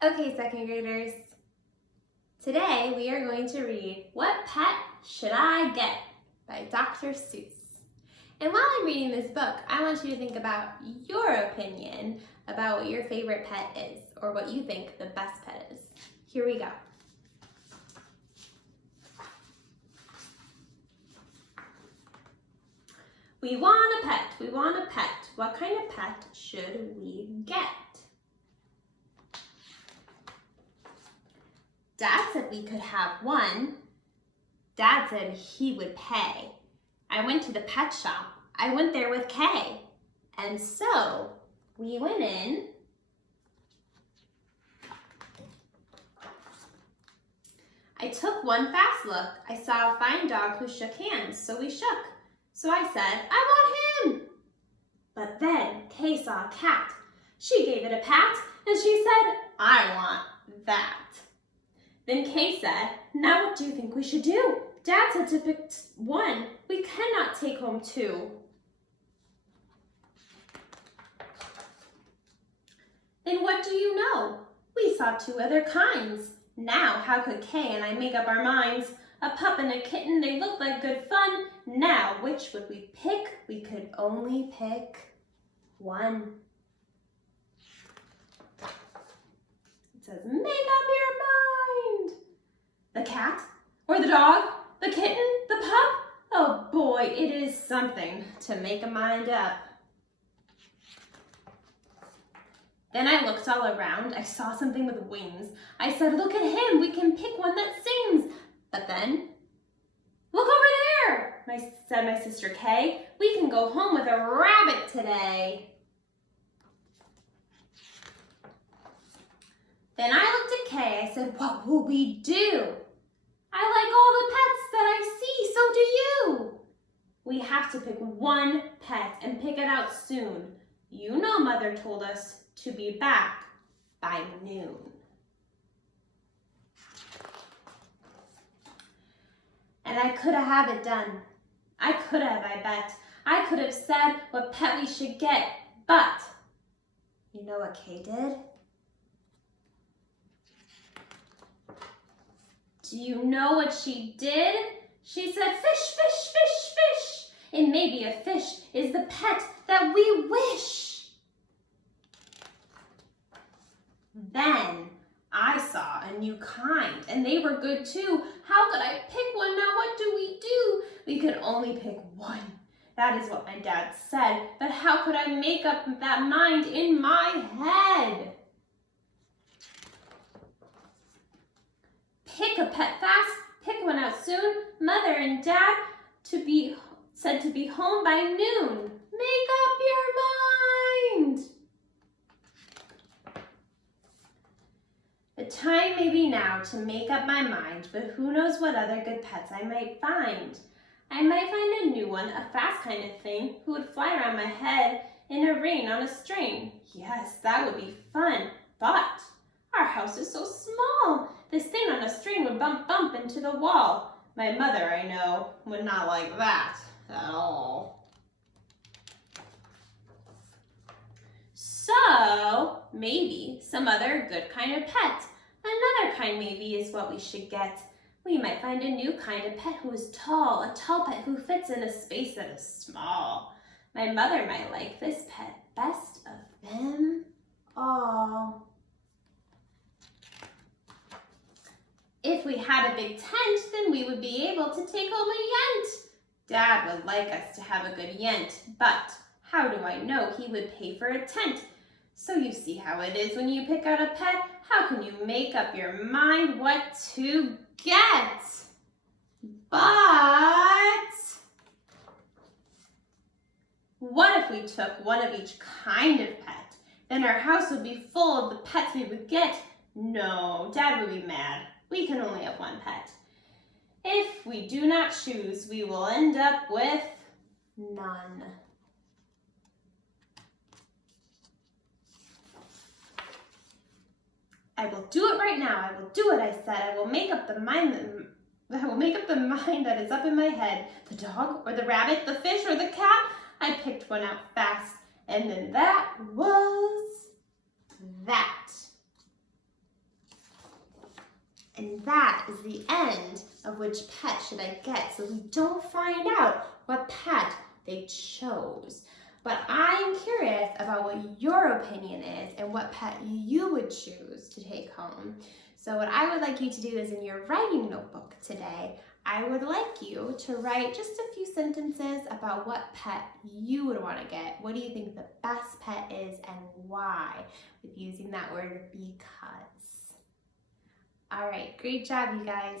Okay, second graders. Today we are going to read What Pet Should I Get by Dr. Seuss. And while I'm reading this book, I want you to think about your opinion about what your favorite pet is, or what you think the best pet is. Here we go. We want a pet, we want a pet. What kind of pet should we get? Dad said we could have one. Dad said he would pay. I went to the pet shop. I went there with Kay. And so we went in. I took one fast look. I saw a fine dog who shook hands, so we shook. So I said, I want him. But then Kay saw a cat. She gave it a pat, and she said, I want that. Then Kay said, now what do you think we should do? Dad said to pick one. We cannot take home two. Then what do you know? We saw two other kinds. Now how could Kay and I make up our minds? A pup and a kitten, they look like good fun. Now which would we pick? We could only pick one. It says, make up your mind. The cat, or the dog, the kitten, the pup? Oh boy, it is something to make a mind up. Then I looked all around. I saw something with wings. I said, look at him, we can pick one that sings. But then, look over there, said my sister Kay. We can go home with a rabbit today. Then I looked at Kay. I said, what will we do? I like all the pets that I see, so do you. We have to pick one pet and pick it out soon. You know Mother told us to be back by noon. And I could have it done. I could have, I bet. I could have said what pet we should get, but you know what Kay did? Do you know what she did? She said, fish, fish, fish, fish. And maybe a fish is the pet that we wish. Then I saw a new kind, and they were good too. How could I pick one? Now what do we do? We could only pick one. That is what my dad said. But how could I make up that mind in my head? Pick a pet fast, pick one out soon. Mother and Dad said to be home by noon. Make up your mind. The time may be now to make up my mind, but who knows what other good pets I might find. I might find a new one, a fast kind of thing, who would fly around my head in a ring on a string. Yes, that would be fun, but our house is so small. This thing on a string would bump into the wall. My mother, I know, would not like that at all. So, maybe some other good kind of pet. Another kind maybe is what we should get. We might find a new kind of pet who is tall, a tall pet who fits in a space that is small. My mother might like this pet best of them all. If we had a big tent, then we would be able to take home a yent. Dad would like us to have a good yent, but how do I know he would pay for a tent? So you see how it is when you pick out a pet. How can you make up your mind what to get? But what if we took one of each kind of pet? Then our house would be full of the pets we would get. No, Dad would be mad. We can only have one pet. If we do not choose, we will end up with none. I will do it right now. I will do what I said. I will make up the mind that is up in my head. The dog or the rabbit, the fish or the cat. I picked one out fast, and then that was that. that is the end of which pet should I get. So we don't find out what pet they chose. But I'm curious about what your opinion is and what pet you would choose to take home. So what I would like you to do is in your writing notebook today, I would like you to write just a few sentences about what pet you would want to get. What do you think the best pet is and why? With using that word because. All right, great job, you guys.